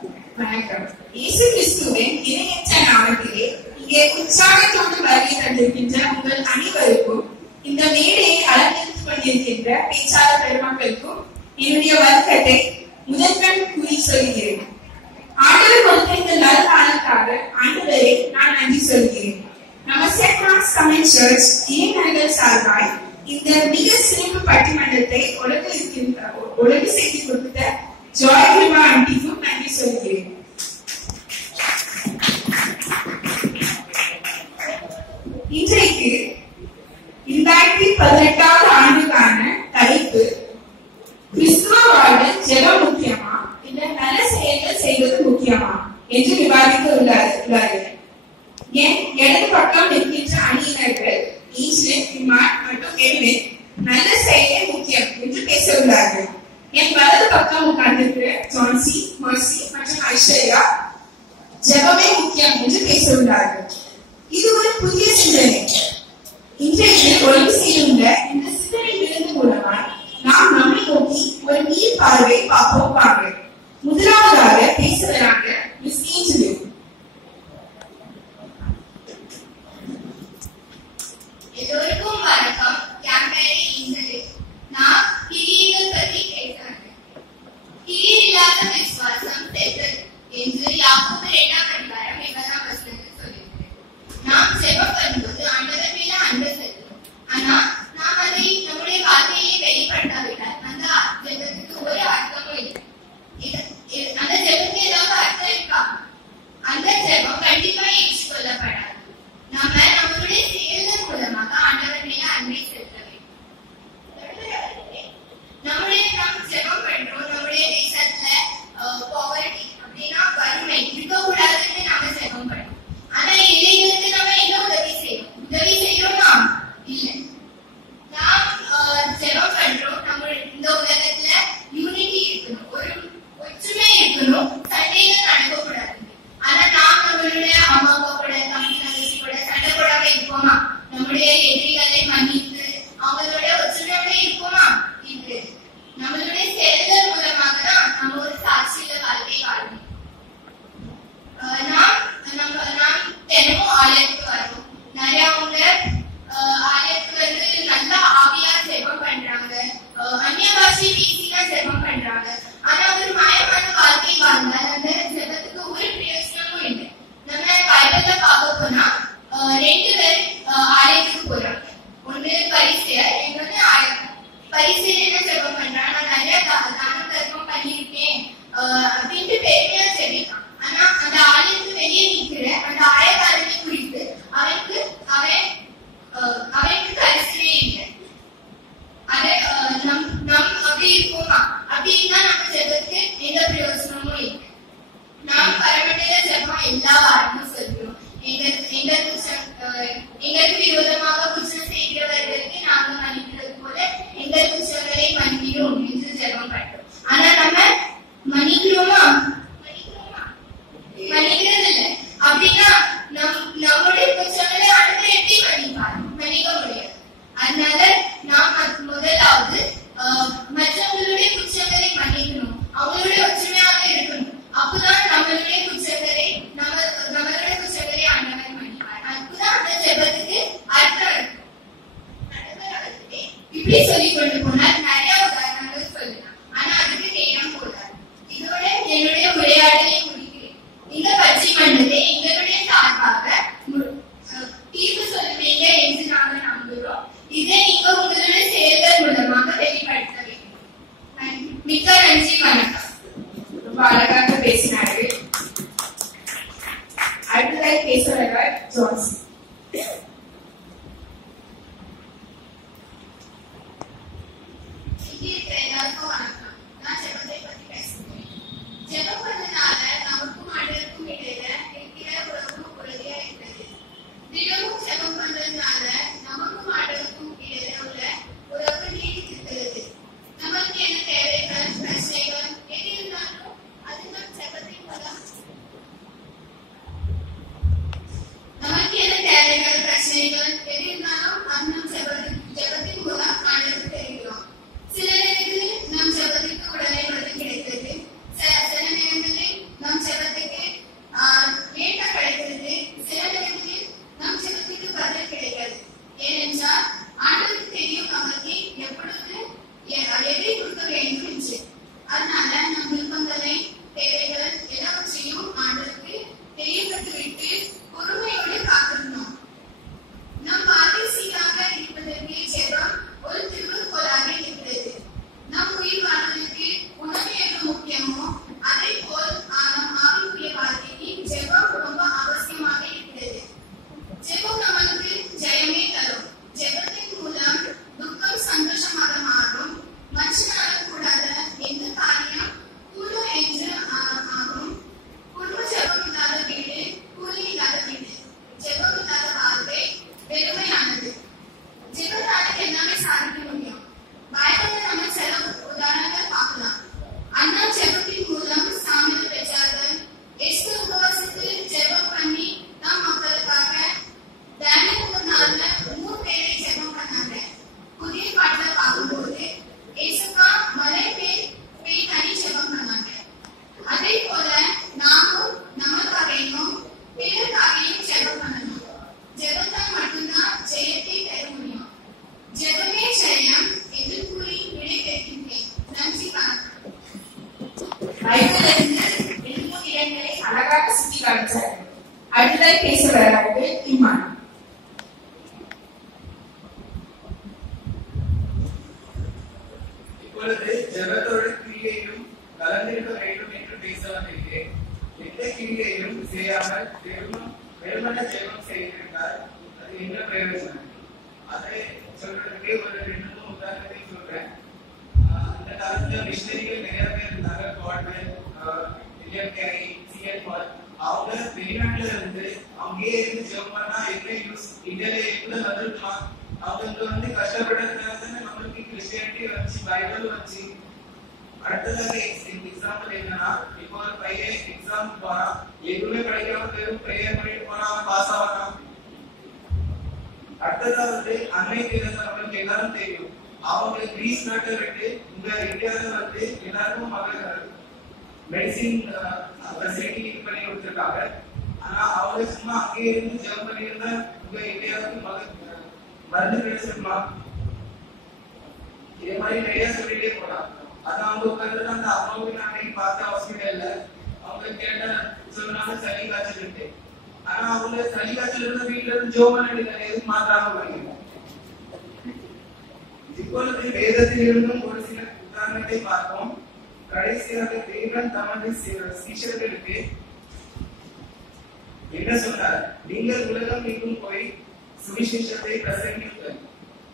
வணக்கம். இயேசு கிறிஸ்துவின் இணையற்ற நாமத்திலே இங்கே உற்சாகத்தோடு வருகை தந்திருக்கின்ற உங்கள் அனைவருக்கும், இந்த மேடையை அலங்கரித்துக் கொண்டிருக்கின்ற பேச்சாளர் பெருமக்களுக்கும் என்னுடைய வணக்கத்தை முதற்கண் கூறி சொல்கிறேன். ஆண்டவர் கொடுத்த இந்த நல்காலத்துக்காக ஆண்டவரை நான் நன்றி சொல்கிறேன். நம்ம செயின்ட் மார்க்ஸ் கமெண்ட் சர்ச் இளைஞர்கள் சார்பாய் இந்த மிக சிறப்பு பட்டிமன்றத்தை ஒழுங்கு செய்து கொடுத்த ஜாய் கிருபா ஆண்டிக்கும் நன்றி சொல்கிறேன். இன்றைக்கு 2018 ஆண்டுக்கான தலைப்பு கிறிஸ்துவ வாழ்வில் ஜெபம் முக்கியமா இல்ல நல்ல செயல்கள் செய்வது முக்கியமா என்று விவாதிக்க உள்ளார்கள். என் இடது பக்கம் இருக்கின்ற அணியினர்கள் மற்றும் எட்வின் நல்ல செயலே முக்கியம் என்று பேச உள்ளார்கள். என் வலது பக்கம் உட்கார்ந்திருக்கிற ஜான்சி, மர்சி மற்றும் ஐஸ்வர்யா ஜெபமே முக்கியம் என்று பேச உள்ளார்கள். இது ஒரு புதிய சிந்தனை. இன்றைக்கு ஒழுங்கு செய்துள்ள இந்த சிந்தனை விருது மூலமாக நாம் நம்மை நோக்கி ஒரு நீர் பார்வை பார்ப்போம். முதலாவதாக பேச வராங்க மிஸ் ஏஞ்சலி. எல்லோருக்கும் வணக்கம். என் பேரு ஏஞ்சலி. நான் கிரியைகள் பற்றி பேசுறேன். கிரியை இல்லாத விசுவாசம் செத்தது என்று யாக்கோபு 2ஆம் அதிகாரம் 20ஆம் வசனத்தில் சொல்லியிருக்கிறேன். நாம் ஜெபம் பண்ணும்போது ஆண்டவர் மேல அன்பு செலுத்தும். ஆனா நாம் அதை நம்முடைய வாழ்க்கையிலே வெளிப்படுத்தாவிட்டால் அந்த ஜெபத்துக்கு ஒரு அர்த்தமும் இல்லை. அந்த ஜெபத்துக்கு ஏதாவது அர்த்தம் இருக்கா? அந்த ஜெபம் கண்டிப்பா ஏற்றுக்கொள்ளப்படாது. நாம நம்மளுடைய செயல்கள் மூலமாக ஆண்டவர் மேல அன்பை செலுத்த வேண்டும். நாம் ஜெபம் பண்றோம். நம்முடைய தேசத்துல பாவர்ட்டி அப்படின்னா வறுமை இருக்கக்கூடாதுன்னு நாம ஜெபம் பண்றோம். ஆனா ஏழைகளுக்கு நம்ம என்ன உதவி செய்யறோமா? இல்ல. நாம் ஜெபம் பண்றோம். நம்ம இந்த உலகத்துல யூனிட்டி இருக்கணும், ஒரு ஒற்றுமை இருக்கணும், சண்டைகள் நடக்கக்கூடாது. ஆனா நாம் நம்மளுடைய அம்மா அப்பா கூட, தம்பி தங்கச்சி கூட சண்டை போடாம இருப்போமா? நம்முடைய எதிரிகளை மன்னித்து அவங்களோட ஒற்றுமையோட இருப்போமா? இல்லை. நம்மளுடைய செயல்கள் மூலமாக தான் நம்ம ஒரு சாட்சியில வாழ்க்கை வாழணும். நாம் தினமும் ஆலயத்துக்கு வரோம். நிறையவங்க ஆலயத்துக்கு வந்து நல்லா ஆவியா ஜெபம் பண்றாங்க, அந்நிய பாஷை பேசிதான் ஜெபம் பண்றாங்க. ஆனா ஒரு மாயமான வாழ்க்கை வாழ்ந்தால் அந்த ஜெபத்துக்கு ஒரு பிரயோஜனமும் இல்லை. நம்ம பைபிள்ல பார்க்க போனா 2 பேர் ஆலயத்துக்கு போறாங்க. ஒண்ணு பரிசேயர், இன்னொன்னு ஆயர். பரிசேயர் என்ன ஜெபம் பண்றான்? நான் நிறைய தானம் தர்மம் பண்ணியிருக்கேன் அப்படின்ட்டு பெருமையா ஜெபிக்கான். ஆனா அந்த ஆலயத்துக்கு வெளியே நிக்கிற அந்த ஆயக்காரனை குறித்து அவனுக்கு கரிசனே இல்லை. அதை நம் அப்படி இருப்போமா? அப்படின்னா நம்ம ஜெபத்துக்கு எந்த பிரயோஜனமும் இல்லை. நாம் பரமண்டல ஜெபம் எல்லா வாரமும் சொல்கிறோம். எங்களுக்கு விரோதமாக குற்றம் செய்கிறவர்களுக்கு நாங்கள் மன்னிக்கிறது போல எங்கள் குற்றங்களை மன்னிக்கிறோம் என்று ஜெபம் பண்றோம். ஆனா நம்ம மன்னிக்கிறோமா? மன்னிக்கிறது இல்லை. அப்படின்னா நம்முடைய குற்றங்களை ஆண்டவர் எப்படி மன்னிப்பார்? மன்னிக்க முடியாது. அதனால நாம் முதலாவது மற்றவங்களுடைய குற்றங்களை மன்னிக்கணும், அவங்களுடைய ஒற்றுமையாக இருக்கணும். அப்பதான் நம்மளுடைய குற்றங்களை ஆண்டவர் மன்னிப்பார். அதுதான் அந்த ஜெபத்துக்கு அர்த்தம் இருக்கு. இப்படி சொல்லிக் கொண்டு போனால் நிறைய உதாரணங்கள் சொல்லலாம். ஆனா அதுக்கு நேரம் போதாது. இதோட என்னுடைய உரையாடலை முடிக்கிறேன். இந்த பட்டிமன்றத்தை எங்களுடைய சார்பாக தீர்ப்பு சொல்லுவீங்க என்று நாங்கள் நம்புகிறோம். இதை நீங்க உங்களுடைய செயல்கள் மூலமாக வெளிப்படுத்த வேண்டும். மிக்க நன்றி, வணக்கம். ரொம்ப அழகாக பேசினார்கள். அடுத்ததாக பேசுறவர் ஜான்சி. எல்லாருக்கும் வணக்கம். நான் ஜெபத்தை பத்தி பேசுகிறேன். ஜெபம் பண்ணனால நமக்கும் ஆண்டவருக்கும் இடையில இருக்கிற உறவு உறுதியா இருக்கிறது. தினமும் ஜெபம் பண்றதுனால நமக்கும் ஆண்டவருக்கும் இடையில உள்ள உறவு நீடித்திருக்கிறது. நமக்கு என்ன தேவைகள், பிரச்சனைகள் எது இருந்தாலும் அது நம் ஜெபத்தின் மூலம் நமக்கு என்ன தேவைகள், பிரச்சனைகள் எது இருந்தாலும் அது நம் ஜெபத்தின் மூலம் ஆண்டவருக்கு தெரிகிறோம். சில நேரங்களில் நம் ஜெபத்திற்கு உடனே பதில் கிடைத்தது. சில நேரங்களில் நம் காமிச்சாரு. அடுத்ததாக பேச வராங்க இமான். இப்பொழுது ஜெபத்தோட கிரியையும் கலந்திருக்க வேண்டும் என்று பேச வந்திருக்கிறேன். எந்த கிரியையும் செய்யாமல் வெறுமன ஜெபம் செய்திருந்தால் அது என்ன பிரயோஜனம்? அதை சொல்றதுக்கு ஒரு 2-3 உதாரணத்தை சொல்றேன். அந்த காலத்துல மிஷனரிகள் நிறைய பேர் இருந்தாங்க. Godwell, William carry, C.L. பால். அவங்க வெளிநாட்டுல இருந்து அங்கேயே இருந்து ஜெபம் பண்ணா என்ன யூஸ்? இந்தியால எப்படி வந்துருக்கலாம்? அவங்க வந்து கஷ்டப்படுறதுனால நம்மளுக்கு கிறிஸ்டியானிட்டி வந்துச்சு, பைபிள் வந்துச்சு. அடுத்ததாக எக்ஸாம்பிள் என்னன்னா, இப்போ ஒரு பையன் எக்ஸாம் போறான், எதுவுமே படிக்காம வெறும் ப்ரேயர் பண்ணிட்டு போனா அவன் பாஸ் ஆவான். அடுத்ததாவது அன்னை தெரசா நம்மளுக்கு எல்லாரும் தெரியும். அவங்க கிரீஸ் நாட்டை விட்டு இங்க இந்தியாவில வந்து எல்லாருக்கும் மெடிசின் ஃபெசிலிட்டி பண்ணி கொடுத்துருக்காங்க. ஆனா அவங்க சும்மா அங்கே இருந்து ஜெபம் பண்ணியிருந்தா இங்க இந்தியாவுக்கு மருந்து கிடைச்சிருமா? இதே மாதிரி நிறைய சொல்லிட்டே போலாம். அதான் அவங்க உட்கார்ந்து அந்த அம்மாவுக்கு நான் பார்த்த ஹாஸ்பிட்டல்ல அவங்க கேட்ட சொன்னாங்க சளி காய்ச்சல் இருக்கு. ஆனா அவங்க சளி காய்ச்சல் இருந்த வீட்டுல இருந்து ஜோமன் எதுக்கு மாத்திராம பண்ணீங்க? இப்பொழுது வேதத்தில் இருந்தும் ஒரு சில உதாரணத்தை பார்ப்போம். கடைசியாக தேவன் தமது சீஷர்களுக்கு என்ன சொன்னார்? நீங்கள் உலகம் எங்கும் போய் சுவிசேஷத்தை பிரசங்கியுங்கள்.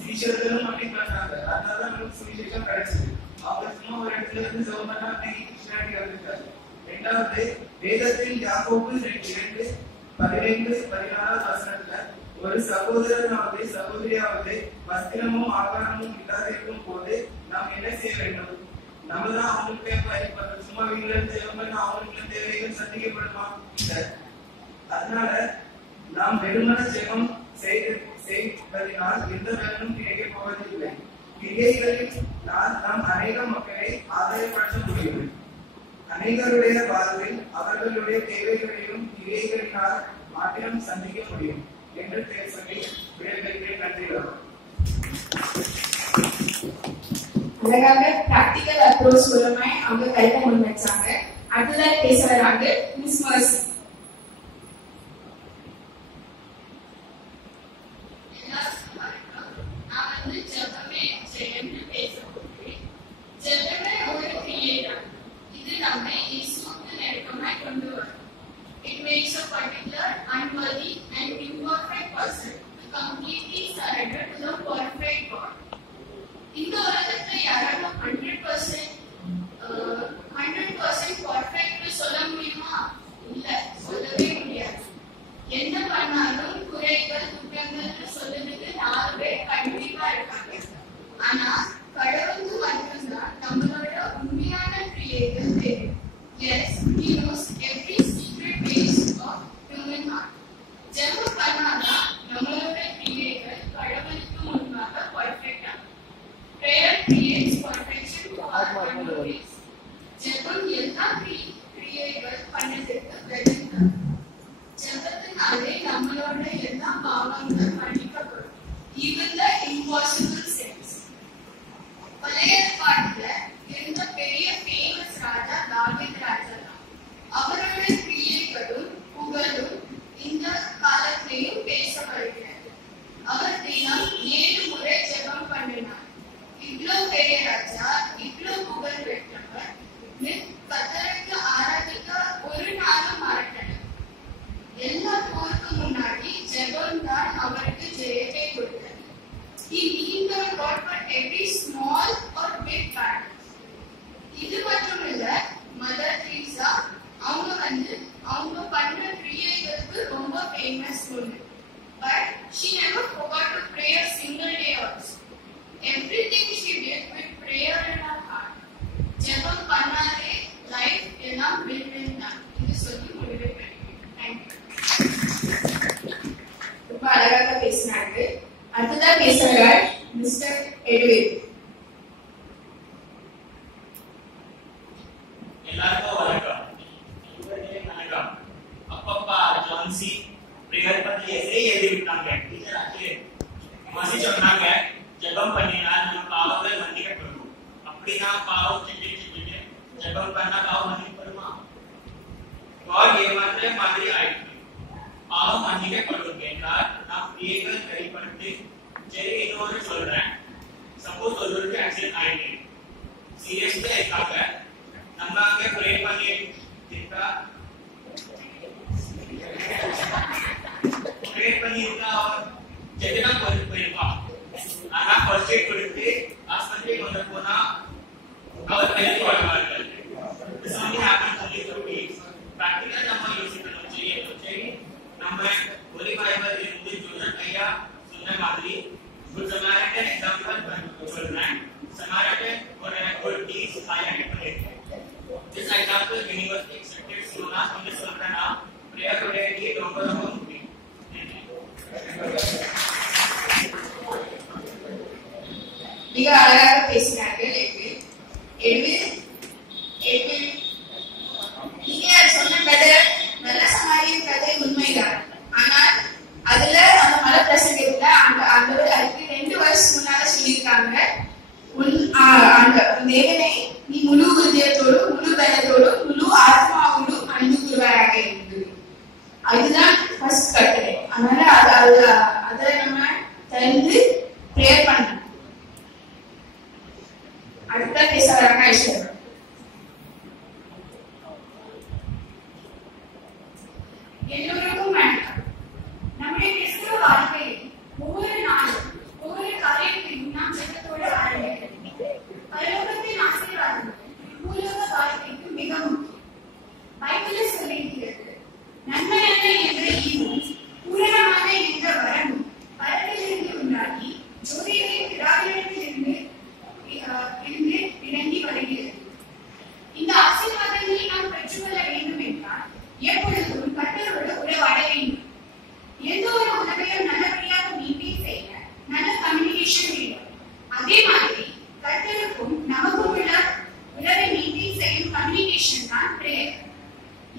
சீஷர்களும் அப்படி பண்ணாங்க. அதனால நமக்கு சுவிசேஷம் கிடைச்சது. அவங்க சும்மா ஒரு இடத்துல இருந்து ஜெபம் பண்ணா கிறிஸ்டியானிட்டி வந்துட்டாரு. இரண்டாவது, வேதத்தில் யாக்கோபு 2:15-16 ஒரு சகோதரனாவது சகோதரியாவது வஸ்திரமும் ஆகாரமும் இல்லாத இருக்கும் போது நாம் என்ன செய்ய வேண்டும்? நம்ம தான் அவங்களுக்கு சும்மா வீட்டுல இருந்து ஜெபம் பண்ணா அவங்களுக்கு தேவைகள் சந்திக்கப்படுமா? அதனால நாம் வெறுமன ஜெபம் செய்வதனால் எந்த பலனும் கிடைக்கப் போவதில்லை. கிரியைகளில் நாம் அநேக மக்களை ஆதாயப்படுத்த முடியும். அநேகருடைய வாழ்வில் அவர்களுடைய தேவைகளையும் கிரியைகளினால் மாற்றம் சந்திக்க முடியும் என்று சொல்லி விடைபெறுகிறேன். நன்றி. அழகாக பிராக்டிகல் அப்ரோச் மூலமா அவங்க கருத்தை முன் வச்சாங்க. அடுத்ததாக பேச வராங்க miss mercy. It makes a particular, unworthy and imperfect person completely surrender to the perfect God. இந்த உலகத்துல யாராலும் 100% பர்ஃபெக்ட் சொல்ல முடியுமா? இல்ல, சொல்லவே முடியாது. என்ன பண்ணாலும் குறைகள் குற்றங்கள் சொல்லுறதுக்கு 4 பேர் கண்டிப்பா இருக்காங்க. ஆனா கடவுளுக்கு மட்டும்தான் நம்மளோட உண்மையான கிரியைகள் தெரியும். Yes, he knows every secret ways of human heart. ஜெபம் பண்ணாதான் நம்மளோட கிரியைகள் கடவுளுக்கு முன்பாக பர்ஃபெக்ட்டா. Prayer creates perfection to our ways. ஜெபம் எல்லா கிரியைகள் பண்ணதுக்கு பிரதிதான். ஜெபத்தினாலே நம்மளோட எல்லா பாவங்கள் மன்னிக்கப்படும். Even the impossible sins. பழைய ஏற்பாட்டுல இருந்த பெரிய ஃபேமஸ் ராஜா தாவீது ராஜா தான். அவரோட கிரியைகளும் புகழும் இந்த காலத்திலையும் பேசப்படுகிறது. அவர் தினம் 7 முறை ஜெபம் பண்ணினார். இவ்வளவு பெரிய ராஜா, இவ்வளவு புகழ் பெற்றவர், கர்த்தருக்கு ஆராதிக்க ஒரு நாளும் மறக்கல. எல்லா போருக்கு முன்னாடி ஜெபம் தான் அவருக்கு ஜெயத்தை கொடுத்தது. He leaned on God for every small or big battle. இது மட்டும் இல்ல, மதர் தெரேசா அவங்க பண்ண கிரியைகளுக்கு ரொம்ப ஃபேமஸ் ஒன்று. But she never forgot to pray a single day also. Everything she did with prayer in her heart. ஜெபம் பண்ணாலே லைஃப் எல்லாம் வின் தான். இது சொல்லி முடிவு பண்ணிக்கிறேன். Thank you. ரொம்ப அழகாக பேசினாங்க. அடுத்ததாக பேசுகிறார் மிஸ்டர் எட்வின். எல்லாருக்கும் வணக்கம். வணக்கம். அப்பப்பா ஜான்சி பிரேயர் பத்தி எழுதி விட்டாங்க. டீச்சர் ஆச்சு மசி சொன்னாங்க, ஜெபம் பண்ணினா நம்ம பாவங்கள் மன்னிக்கப்படும். அப்படின்னா பாவம் செஞ்சுட்டு ஜெபம் பண்ணா பாவம் மன்னிக்கப்படுமா? God ஏமாற்ற மாதிரி ஆயிடுச்சு. பாவம் மன்னிக்கப்படும் என்றால் நாம் கிரியைகள் கைப்பட்டு சரி இன்னொரு சொல்றேன். சப்போஸ் ஒருவருக்கு ஆக்சிடென்ட் ஆயிடுச்சு, சீரியஸா இருக்காங்க, நம்ம அங்க ப்ரே பண்ணி இருக்கா ஜெகனா போயிருப்பா. ஆனா ஃபர்ஸ்ட் எய்ட் கொடுத்து ஆஸ்பத்திரிக்கு கொண்டு போனா அவர் கைது பண்ணுவார்கள். பிராக்டிகல் நம்ம யோசிக்கணும். சரி நம்ம ஒரு பைபிள் இருந்து ஜோசப் ஐயா சொன்ன மாதிரி குட் சமாரிட்டன் எக்ஸாம்பிள் சொல்றேன். சமாரிட்டன் ஒரு குட் டீஸ் ஹைலைட் பண்ணிருக்கேன். This example universe accepted सोना हमने சொல்றேன்னா prayer today ரொம்ப ரொம்ப முக்கியம். மிக அழகாக பேசினார்கள். நீங்க சொன்ன கதை நல்ல சமாரியின் கதை உண்மைதான். ஆனால் அதுல அந்த மலை பிரசங்கத்துல அந்த அதுக்கு 2 வருஷம் முன்னால சொல்லியிருக்காங்க, அந்த தேவனை நீ முழு ஹிருதயத்தோடும் முழு பலத்தோடும் முழு ஆத்மாவோடும் அன்பு கூறுவாயாக இருந்தது. அதுதான் ஃபர்ஸ்ட் கட்டளை. அதனால அதை நம்ம தெரிந்து பிரேயர் பண்ணணும். அடுத்த பேசுறாங்க ஐஸ்வர்யா. எல்லோருக்கும் வணக்கம். நம்முடைய கிறிஸ்துவ வாழ்க்கையில் ஒவ்வொரு நாளும் ஒவ்வொரு காரியத்தையும் நாம் ஜெபத்தோடு ஆரம்பிக்கிறோம். பரலோகத்தின் ஆசீர்வாதங்கள் பூலோக வாழ்க்கைக்கு மிக முக்கியம். பைபிளில் சொல்லியிருக்கிறது, நன்மையான என்ற ஈவும் பூரணமான என்ற வரமும் பரத்திலிருந்து உண்டாகி ஜோதிகளின் பிதாவிடத்திலிருந்து இறங்கி வருகிறது. இந்த ஆசீர்வாதங்களை நாம் பெற்றுக்கொள்ள வேண்டும் என்றால் எப்பொழுதும் கர்த்தரோடு உறவாட வேண்டும். எந்த ஒரு உறவையும் நல்லபடியாக மெயின்டைன் செய்ய நல்ல கம்யூனிகேஷன் வேண்டும். அதே மாதிரி கர்த்தருக்கும் நமக்கும் உள்ள உறவை மெயின்டைன் செய்யும் கம்யூனிகேஷன் தான் பிரேயர்.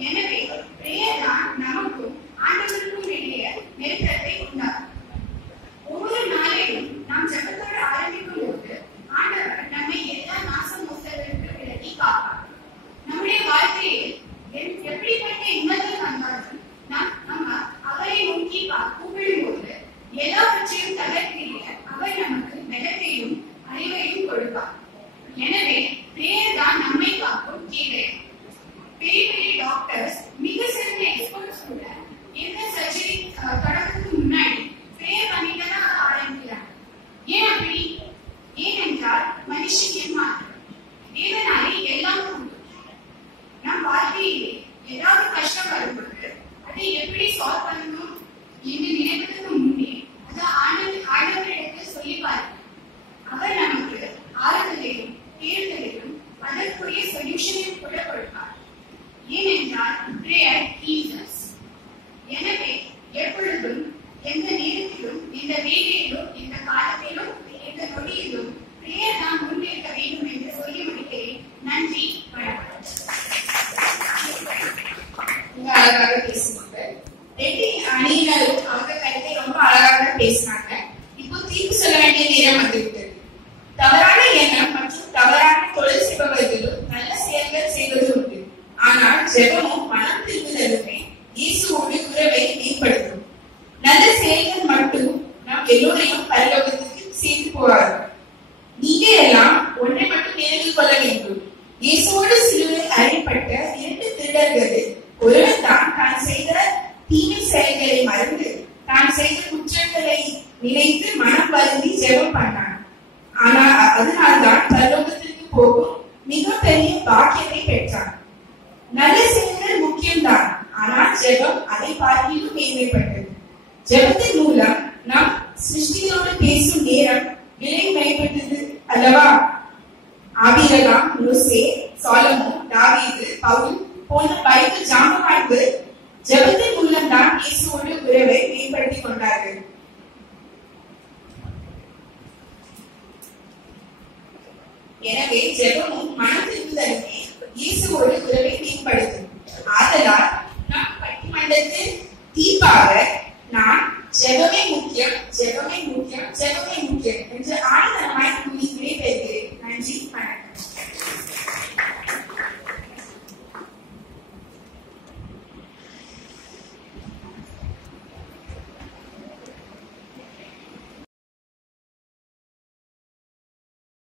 எனவே பிரேயர் தான் நமக்கும் ஆண்டவருக்கும் இடையே நெருக்கத்தை உண்டாகும். ஒவ்வொரு நாளையும் நாம் ஜெபத்தோடு ஆரம்பிக்கும் போது ஆண்டவர் நம்மை எல்லா நாச மோசங்களுக்கு விலக்கி காப்பார். நம்முடைய வாழ்க்கையில் எப்படிப்பட்ட இன்னல்கள் வந்தாலும் நம்ம அவரை நோக்கி கூப்பிடும் போது எல்லாவற்றையும் தகர்த்திட அவர் நமக்கு பலத்தையும் அறிவையும் கொடுப்பார். எனவே பிரேயர் தான் நம்மை காக்கும் கேடயம். பெரிய பெரிய டாக்டர்ஸ், மிக சிறந்த எக்ஸ்பர்ட்ஸ் கூட எந்த சர்ஜரி தொடர்றதுக்கு முன்னாடி பிரேயர் பண்ணிட்டு தான் ஆரம்பிக்கிறாங்க. ஏன் அப்படி? ஏனென்றால் மனுஷன் ஏமாற்றம், தேவனாலே எல்லாம் உண்டு. நம் வாழ்க்கையிலே ஏதாவது கஷ்டம் வரும்போது அதை எப்படி சால்வ் பண்ணணும் என்று நினைப்பதற்கு முன்னே அதை ஆண்டவரிடத்தில் சொல்லி பாருங்க. அவர் நமக்கு ஆறுதலையும் தேர்தலையும் அதற்குரிய சொல்யூஷனையும் கூட கொடுப்பார். ஏனென்றால் prayer heals us. எனவே எப்பொழுதும் எந்த நேரத்திலும் எந்த வேலையிலும் எந்த காலத்திலும் எந்த நொடியிலும் பிரேயர் தான் முன்னேற்க வேண்டும் என்று சொல்லி முடிக்கிறேன். நன்றி, வணக்கம். அழகாக பேசினாங்க. 2 அணியினரும் அவங்க கருத்தை ரொம்ப அழகாக பேசினாங்க. இப்போ தீர்ப்பு சொல்ல வேண்டிய நேரம் வந்துவிட்டது. தவறான எண்ணம் மற்றும் தவறான தொழில் செய்பவர்களும் நல்ல செயல்கள் செய்வது உண்டு. ஆனால் ஜெபமும் மனம் திரும்புதலுமே இயேசுவோடு உறவை மேம்படுத்தும். நல்ல செயல்கள் மட்டும் நாம் எல்லோரையும் பரலோகத்துக்கு சேர்த்து போவார்கள். நீங்க எல்லாம் ஒன்றை மட்டும் நினைவில் கொள்ள வேண்டும். இயேசுவோடு சிலுவையில் அறையப்பட்ட 2 திருடர்களில் ஒருவன் தான் செய்த தீமை செயல்களை மறந்து தான் செய்த குற்றங்களை நினைத்து மனம் வருந்தி ஜெபம் பண்ணான். ஆனா அதனால்தான் பரலோகத்திற்கு போகும் மிகப்பெரிய பாக்கியத்தை பெற்றான். நல்ல செயல்கள் முக்கியம்தான், ஆனால் ஜெபம் அதை பார்க்கிலும் மேன்மைப்பட்டது. ஜெபத்தின் மூலம் நாம் சிருஷ்டிகளோடு பேசும் நேரம் விலை மேம்பட்டது அல்லவா? ஆபிரகாம், மோசே, சாலமோன், தாவீது, பவுல் போன்ற பைபிள் ஜாம்பவான்கள் ஜெபத்தின் மூலம் தான் இயேசுவோடு உறவை மேம்படுத்திக் கொண்டார்கள். எனவே ஜெபமும் மனம் திரும்புதலுமே இயேசுவோடு உறவை மேம்படுத்தும். ஆதலால் நாம் பட்டிமன்றத்தில் தீர்ப்பாக நான் ஜெபமே முக்கியம், ஜெபமே முக்கியம், ஜெபமே முக்கியம் என்று ஆணித்தரமாய்